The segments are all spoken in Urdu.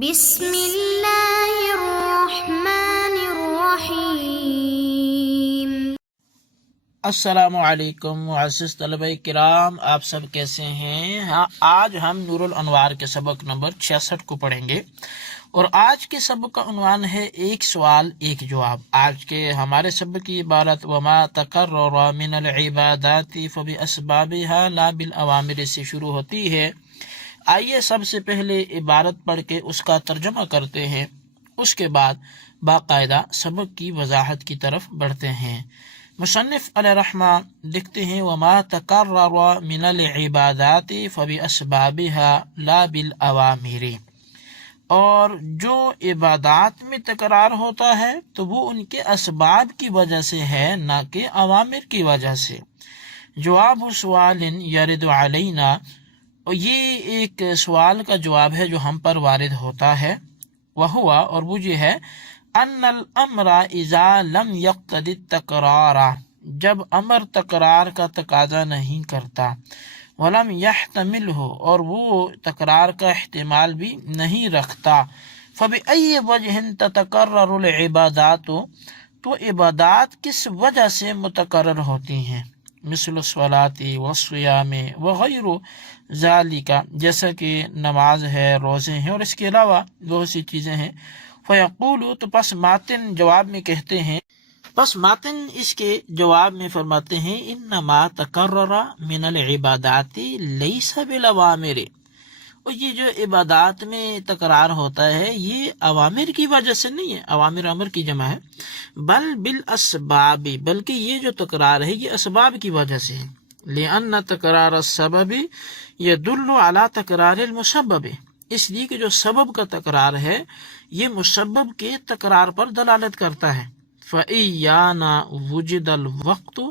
بسم اللہ الرحمن الرحیم۔ السلام علیکم معزز طلبہ کرام، آپ سب کیسے ہیں؟ آج ہم نور الانوار کے سبق نمبر 66 کو پڑھیں گے، اور آج کے سبق کا عنوان ہے ایک سوال ایک جواب۔ آج کے ہمارے سبق کی عبارت وما تقرر من العبادات فباسبابها لا بالاوامر سے شروع ہوتی ہے۔ آئیے سب سے پہلے عبارت پڑھ کے اس کا ترجمہ کرتے ہیں، اس کے بعد باقاعدہ سبق کی وضاحت کی طرف بڑھتے ہیں۔ مصنف علیہ رحمہ لکھتے ہیں وما تقرر من العبادات فباسبابها لا بالاوامر، اور جو عبادات میں تکرار ہوتا ہے تو وہ ان کے اسباب کی وجہ سے ہے، نہ کہ اوامر کی وجہ سے۔ جواب سوال یرد علینا، اور یہ ایک سوال کا جواب ہے جو ہم پر وارد ہوتا ہے، وہوا، اور وہ یہ ہے ان الامر اذا لم یقتضی التکرار، جب امر تکرار کا تقاضا نہیں کرتا، ولم یحتملہ، اور وہ تکرار کا احتمال بھی نہیں رکھتا، فبأی وجہ تتکرر العبادات، تو عبادات کس وجہ سے متکرر ہوتی ہیں، مثل الصلاۃ والصیام وغیر ذالک، جیسا کہ نماز ہے، روزے ہیں، اور اس کے علاوہ بہت سی چیزیں ہیں۔ فیقول، تو پس ماتن جواب میں کہتے ہیں، پس ماتن اس کے جواب میں فرماتے ہیں انما تکرر من العبادات لیس بالاوامر، اور یہ جو عبادات میں تکرار ہوتا ہے یہ اوامر کی وجہ سے نہیں ہے، اوامر امر کی جمع ہے، بل بالاسباب، بلکہ یہ جو تکرار ہے یہ اسباب کی وجہ سے ہے، لأن تکرار السبب یدل علی تکرار المسبب، اس لیے کہ جو سبب کا تکرار ہے یہ مسبب کے تکرار پر دلالت کرتا ہے۔ فَإِيَّانَا وُجِدَ الْوَقْتُ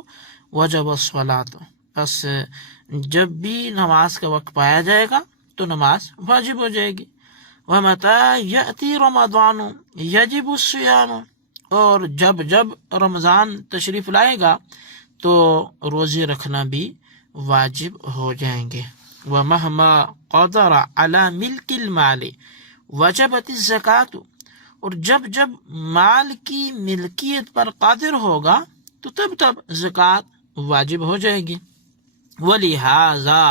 وَجَبَ الصَّلَاةُ، بس جب بھی نماز کا وقت پایا جائے گا تو نماز واجب ہو جائے گی۔ وَمَتَى يَأْتِي رَمَضَانُ يَجِبُ الصِّيَامُ، اور جب جب رمضان تشریف لائے گا تو روزے رکھنا بھی واجب ہو جائیں گے۔ وَمَهْمَا قَدَرَ عَلَى مِلْكِ الْمَالِ وَجَبَتِ الزَّكَاةُ، اور جب جب مال کی ملکیت پر قادر ہوگا تو تب زکوٰۃ واجب ہو جائے گی۔ وَلِهَذَا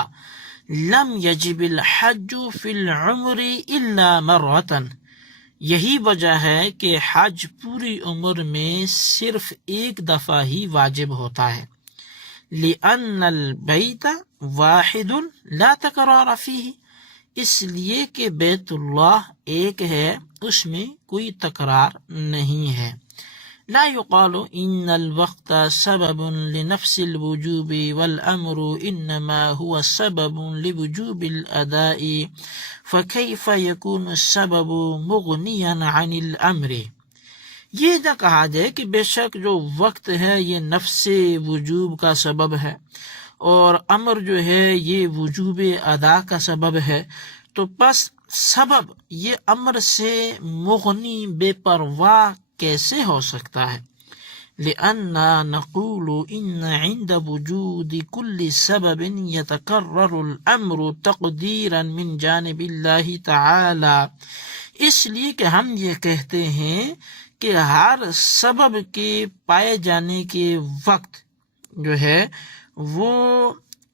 لَمْ يَجِبِ الْحَجُّ فِي الْعُمْرِ إِلَّا مَرَّةً، یہی وجہ ہے کہ حج پوری عمر میں صرف ایک دفعہ ہی واجب ہوتا ہے۔ لِأَنَّ الْبَيْتَ وَاحِدٌ لَا تَكْرَارَ فِيهِ، اس لیے کہ بیت اللہ ایک ہے، اس میں کوئی تکرار نہیں ہے۔ لا يقال ان الوقت سبب لنفس الوجوب والامر انما هو سبب لوجوب الاداء فكيف يكون السبب مغنيا عن الامر، یہ نہ کہا جائے کہ بے شک جو وقت ہے یہ نفس وجوب کا سبب ہے اور امر جو ہے یہ وجوب ادا کا سبب ہے، تو پس سبب یہ امر سے مغنی بے پرواہ کیسے ہو سکتا ہے؟ لأننا نقول ان عند وجود كل سبب يتكرر الامر تقديرا من جانب اللہ تعالی، اس لیے کہ ہم یہ کہتے ہیں کہ ہر سبب کے پائے جانے کے وقت جو ہے وہ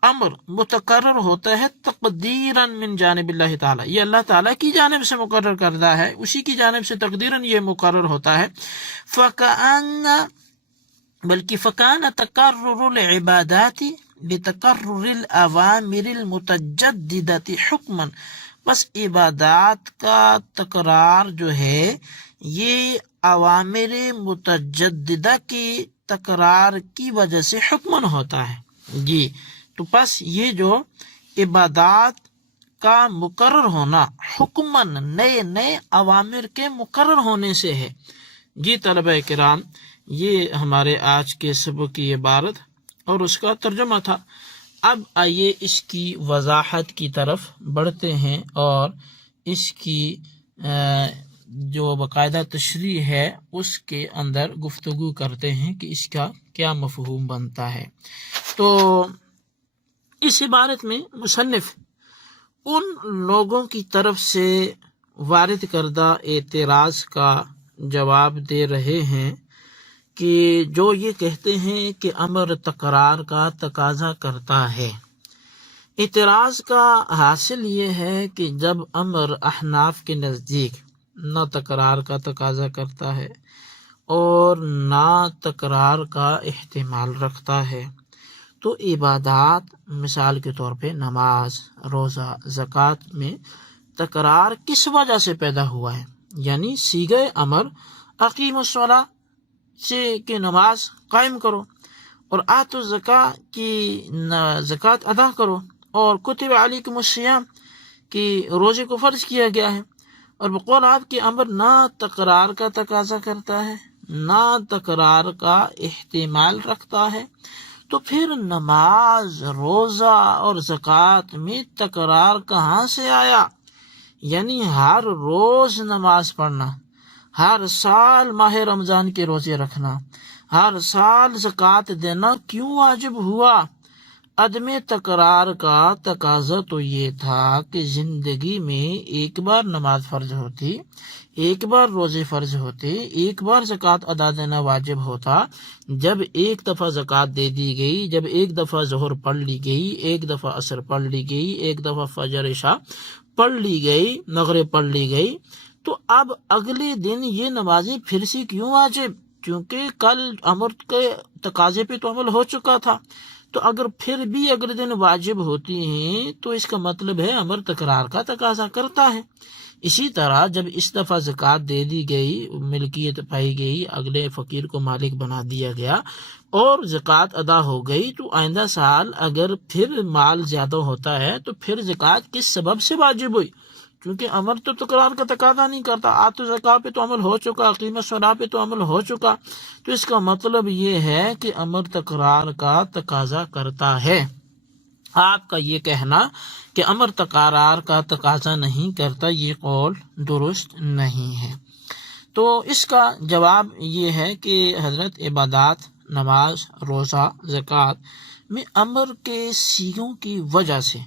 امر متقرر ہوتا ہے تقدیراً من جانب اللہ تعالی، یہ اللہ تعالیٰ کی جانب سے مقرر کردہ ہے، اسی کی جانب سے تقدیراً یہ مقرر ہوتا ہے۔ فکان تقرر العبادات بتقرر الاوامر المتجددۃ حکما، بس عبادات کا تکرار جو ہے یہ اوامر متجددہ کی تکرار کی وجہ سے حکمن ہوتا ہے۔ جی، تو پس یہ جو عبادات کا مقرر ہونا حکمن نئے نئے اوامر کے مقرر ہونے سے ہے۔ جی طلبہ کرام، یہ ہمارے آج کے سبق کی عبارت اور اس کا ترجمہ تھا۔ اب آئیے اس کی وضاحت کی طرف بڑھتے ہیں اور اس کی جو باقاعدہ تشریح ہے اس کے اندر گفتگو کرتے ہیں کہ اس کا کیا مفہوم بنتا ہے۔ تو اس عبارت میں مصنف ان لوگوں کی طرف سے وارد کردہ اعتراض کا جواب دے رہے ہیں کہ جو یہ کہتے ہیں کہ امر تکرار کا تقاضا کرتا ہے۔ اعتراض کا حاصل یہ ہے کہ جب امر احناف کے نزدیک نہ تکرار کا تقاضا کرتا ہے اور نہ تکرار کا احتمال رکھتا ہے تو عبادات مثال کے طور پہ نماز، روزہ، زکوٰۃ میں تکرار کس وجہ سے پیدا ہوا ہے؟ یعنی صیغہ امر اقیم الصلاۃ سے کہ نماز قائم کرو، اور آتوا الزکاۃ کی زکوٰۃ ادا کرو، اور کتب علیکم الصیام کی روزے کو فرض کیا گیا ہے، اور بقول آپ کے امر نہ تکرار کا تقاضا کرتا ہے نہ تکرار کا احتمال رکھتا ہے، تو پھر نماز، روزہ اور زکوٰۃ میں تکرار کہاں سے آیا؟ یعنی ہر روز نماز پڑھنا، ہر سال ماہ رمضان کے روزے رکھنا، ہر سال زکوٰۃ دینا کیوں واجب ہوا؟ عدم تکرار کا تقاضا تو یہ تھا کہ زندگی میں ایک بار نماز فرض ہوتی، ایک بار روزے فرض ہوتے، ایک بار زکوٰۃ ادا دینا واجب ہوتا۔ جب ایک دفعہ زکوٰۃ دے دی گئی، جب ایک دفعہ ظہر پڑھ لی گئی، ایک دفعہ عصر پڑھ لی گئی، ایک دفعہ فجر عشاء پڑھ لی گئی، مغرب پڑھ لی گئی، تو اب اگلے دن یہ نمازیں پھر سے کیوں واجب؟ کیونکہ کل امر کے تقاضے پہ تو عمل ہو چکا تھا، تو اگر پھر بھی اگلے دن واجب ہوتی ہیں تو اس کا مطلب ہے امر تکرار کا تقاضا کرتا ہے۔ اسی طرح جب اس دفعہ زکوٰۃ دے دی گئی، ملکیت پائی گئی، اگلے فقیر کو مالک بنا دیا گیا اور زکوٰۃ ادا ہو گئی، تو آئندہ سال اگر پھر مال زیادہ ہوتا ہے تو پھر زکوٰۃ کس سبب سے واجب ہوئی؟ کیونکہ امر تو تکرار کا تقاضا نہیں کرتا، آتوا الزکاۃ پہ تو عمل ہو چکا، اقیم الصلاۃ پہ تو عمل ہو چکا، تو اس کا مطلب یہ ہے کہ امر تکرار کا تقاضا کرتا ہے۔ آپ کا یہ کہنا کہ امر تکرار کا تقاضا نہیں کرتا، یہ قول درست نہیں ہے۔ تو اس کا جواب یہ ہے کہ حضرت عبادات، نماز، روزہ، زکوٰۃ میں امر کے صیغوں کی وجہ سے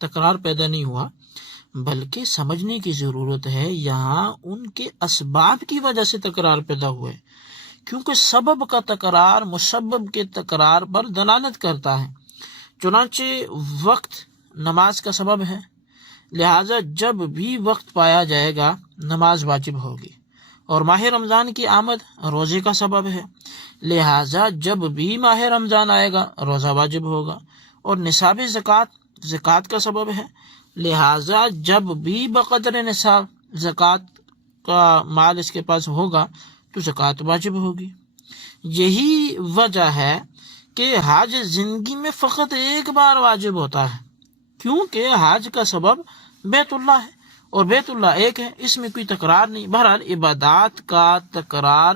تکرار پیدا نہیں ہوا، بلکہ سمجھنے کی ضرورت ہے یہاں ان کے اسباب کی وجہ سے تکرار پیدا ہوا ہے، کیونکہ سبب کا تکرار مسبب کے تکرار پر دلالت کرتا ہے۔ چنانچہ وقت نماز کا سبب ہے، لہٰذا جب بھی وقت پایا جائے گا نماز واجب ہوگی، اور ماہ رمضان کی آمد روزے کا سبب ہے، لہٰذا جب بھی ماہ رمضان آئے گا روزہ واجب ہوگا، اور نصاب زکوٰۃ کا سبب ہے، لہٰذا جب بھی بقدر نصاب زکوٰۃ کا مال اس کے پاس ہوگا تو زکوٰۃ واجب ہوگی۔ یہی وجہ ہے کہ حج زندگی میں فقط ایک بار واجب ہوتا ہے، کیونکہ حج کا سبب بیت اللہ ہے اور بیت اللہ ایک ہے، اس میں کوئی تکرار نہیں۔ بہرحال عبادات کا تکرار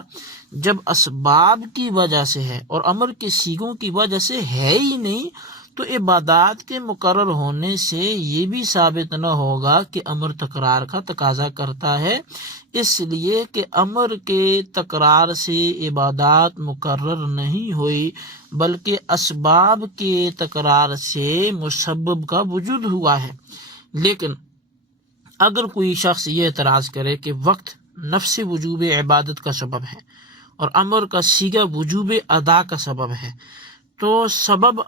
جب اسباب کی وجہ سے ہے اور امر کے صیغوں کی وجہ سے ہے ہی نہیں، تو عبادات کے مقرر ہونے سے یہ بھی ثابت نہ ہوگا کہ امر تکرار کا تقاضا کرتا ہے، اس لیے کہ امر کے تکرار سے عبادات مقرر نہیں ہوئی، بلکہ اسباب کے تکرار سے مسبب کا وجود ہوا ہے۔ لیکن اگر کوئی شخص یہ اعتراض کرے کہ وقت نفس وجوب عبادت کا سبب ہے اور امر کا صیغہ وجوب ادا کا سبب ہے، تو سبب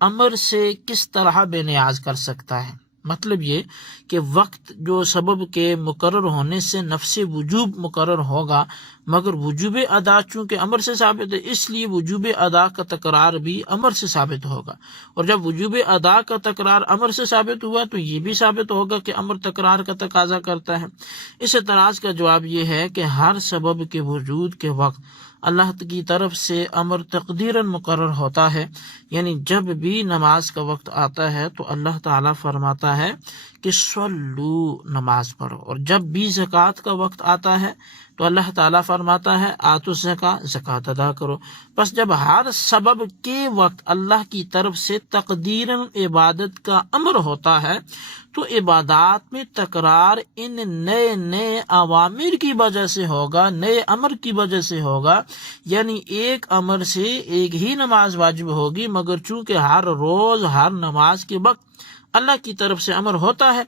امر سے کس طرح بے نیاز کر سکتا ہے؟ مطلب یہ کہ وقت جو سبب کے مقرر ہونے سے نفس وجوب مقرر ہوگا، مگر وجوب ادا چونکہ امر سے ثابت ہے، اس لیے وجوب ادا کا تکرار بھی امر سے ثابت ہوگا، اور جب وجوب ادا کا تکرار امر سے ثابت ہوا تو یہ بھی ثابت ہوگا کہ امر تکرار کا تقاضا کرتا ہے۔ اس اعتراض کا جواب یہ ہے کہ ہر سبب کے وجود کے وقت اللہ کی طرف سے امر تقدیراً مقرر ہوتا ہے، یعنی جب بھی نماز کا وقت آتا ہے تو اللہ تعالیٰ فرماتا ہے کہ صلو، نماز پڑھو، اور جب بھی زکوٰۃ کا وقت آتا ہے تو اللہ تعالیٰ فرماتا ہے آتوا الزکاۃ، زکوٰۃ ادا کرو۔ پس جب ہر سبب کے وقت اللہ کی طرف سے تقدیراً عبادت کا امر ہوتا ہے تو عبادات میں تکرار ان نئے نئے اوامر کی وجہ سے ہوگا، نئے امر کی وجہ سے ہوگا، یعنی ایک امر سے ایک ہی نماز واجب ہوگی، مگر چونکہ ہر روز ہر نماز کے وقت اللہ کی طرف سے امر ہوتا ہے،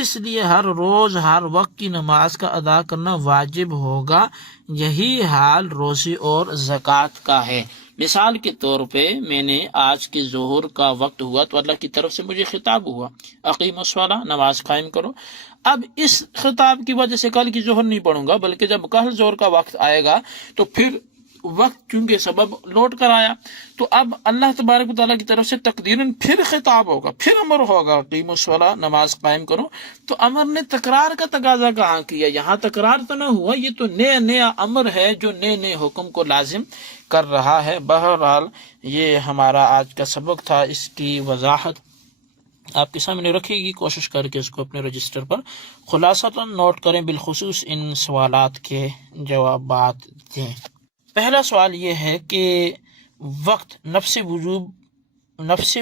اس لیے ہر روز ہر وقت کی نماز کا ادا کرنا واجب ہوگا۔ یہی حال روزے اور زکوٰۃ کا ہے۔ مثال کے طور پہ میں نے آج کے ظہر کا وقت ہوا تو اللہ کی طرف سے مجھے خطاب ہوا، اقیموا الصلاۃ، نماز قائم کرو۔ اب اس خطاب کی وجہ سے کل کی ظہر نہیں پڑھوں گا، بلکہ جب کل ظہر کا وقت آئے گا تو پھر وقت چونکہ سبب لوٹ کر آیا تو اب اللہ تبارک و تعالیٰ کی طرف سے تقدیراً پھر خطاب ہوگا، پھر امر ہوگا اقیموا الصلاۃ، نماز قائم کرو۔ تو امر نے تکرار کا تقاضا کہاں کیا؟ یہاں تکرار تو نہ ہوا، یہ تو نیا امر ہے جو نئے حکم کو لازم کر رہا ہے۔ بہرحال یہ ہمارا آج کا سبق تھا، اس کی وضاحت آپ کے سامنے رکھے گی، کوشش کر کے اس کو اپنے رجسٹر پر خلاصتاً نوٹ کریں، بالخصوص ان سوالات کے جوابات دیں۔ پہلا سوال یہ ہے کہ وقت نفس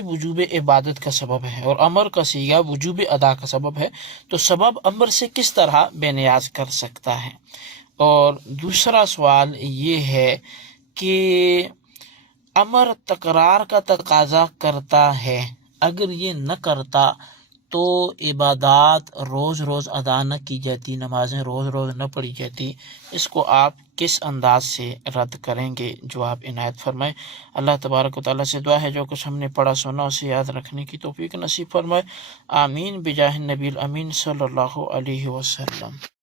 وجوب عبادت کا سبب ہے اور امر کا صیغہ وجوب ادا کا سبب ہے، تو سبب امر سے کس طرح بے نیاز کر سکتا ہے؟ اور دوسرا سوال یہ ہے کہ امر تکرار کا تقاضا کرتا ہے، اگر یہ نہ کرتا تو عبادات روز روز ادا نہ کی جاتی، نمازیں روز روز نہ پڑھی جاتی، اس کو آپ کس انداز سے رد کریں گے؟ جواب عنایت فرمائے۔ اللہ تبارک و تعالیٰ سے دعا ہے جو کچھ ہم نے پڑھا سنا اسے یاد رکھنے کی توفیق نصیب فرمائے۔ آمین بجاہ النبی الامین صلی اللہ علیہ وسلم۔